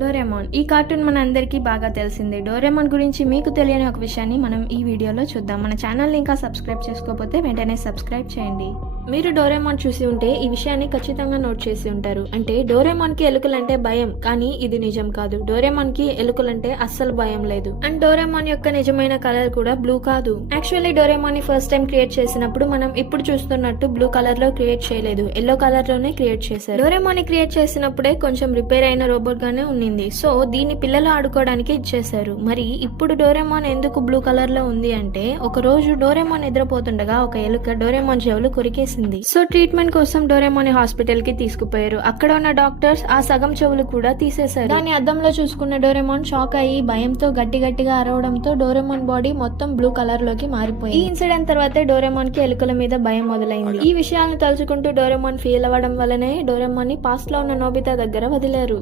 Doraemon ఈ cartoon మన అందరికీ బాగా తెలిసిందే. డోరేమాన్ గురించి మీకు తెలియని ఒక విషయాన్ని మనం ఈ వీడియోలో చూద్దాం. మన ఛానల్ని ఇంకా సబ్స్క్రైబ్ చేసుకోకపోతే వెంటనే సబ్స్క్రైబ్ చేయండి. మీరు డోరేమాన్ చూసి ఉంటే ఈ విషయాన్ని ఖచ్చితంగా నోట్ చేసి ఉంటారు. అంటే డోరేమాన్ కి ఎలుకలంటే భయం, కానీ ఇది నిజం కాదు. డోరేమాన్ కి ఎలుకలంటే అస్సలు భయం లేదు. అండ్ డోరేమాన్ యొక్క నిజమైన కలర్ కూడా బ్లూ కాదు. యాక్చువల్లీ డోరేమాన్ ని ఫస్ట్ టైం క్రియేట్ చేసినప్పుడు మనం ఇప్పుడు చూస్తున్నట్టు బ్లూ కలర్ లో క్రియేట్ చేయలేదు, ఎల్లో కలర్ లోనే క్రియేట్ చేశారు. డోరేమాన్ ని క్రియేట్ చేసినప్పుడే కొంచెం రిపేర్ అయిన రోబోట్ గానే ఉన్నింది. సో దీన్ని పిల్లలు ఆడుకోవడానికి ఇచ్చేశారు. మరి ఇప్పుడు డోరేమాన్ ఎందుకు బ్లూ కలర్ లో ఉంది అంటే, ఒక రోజు డోరేమాన్ నిద్రపోతుండగా ఒక ఎలుక డోరేమాన్ చెవులు కొరికేసింది. సో ట్రీట్మెంట్ కోసం డోరేమాన్ హాస్పిటల్ కి తీసుకుపోయారు. అక్కడ ఉన్న డాక్టర్స్ ఆ సగం చెవులు కూడా తీసేశారు. దాని అద్దంలో చూసుకున్న డోరేమాన్ షాక్ అయ్యి భయంతో గట్టిగా అరవడంతో డోరేమాన్ బాడీ మొత్తం బ్లూ కలర్ లోకి మారిపోయింది. ఈ ఇన్సిడెంట్ తర్వాత డోరేమాన్ కి ఎలుకల మీద భయం మొదలైంది. ఈ విషయాలను తలుచుకుంటూ డోరేమాన్ ఫీల్ అవ్వడం వల్లనే డోరేమాన్ ని పాస్ట్ లో ఉన్న నోబితా దగ్గర వదిలేరు.